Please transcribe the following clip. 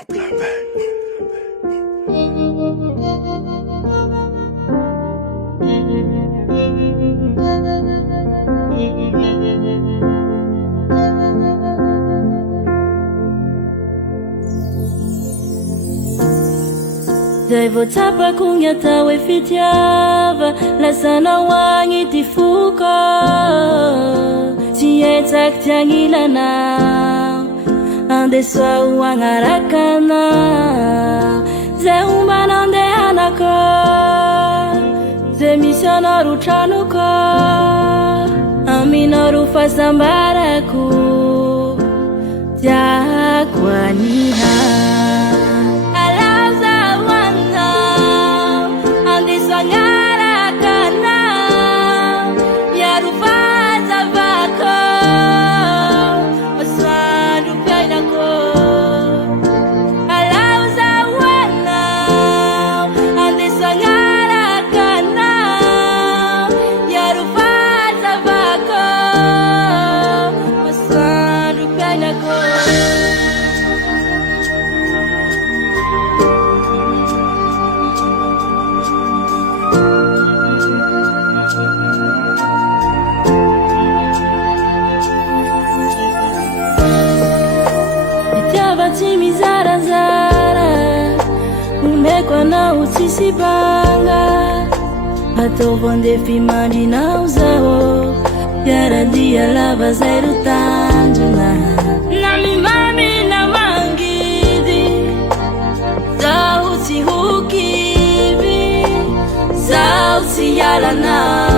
Zay vô tsapako gny atao hoe fitiava, lasa nahoagny ty foko. Tsy etsaky ty agnilanao, andeso agnaraka anao. Zay omba nandehanako, zay misy anao tranoko, aminao fahasambarako, tiako aniha. Tsy mizarazara, omeko anao tsisy banga, ataovy andefy mandrinao zao, piaradia lava zay ro tanjona. Na mimamy na mangidy, zaho tsy ho kivy, zaho tsy hialanao.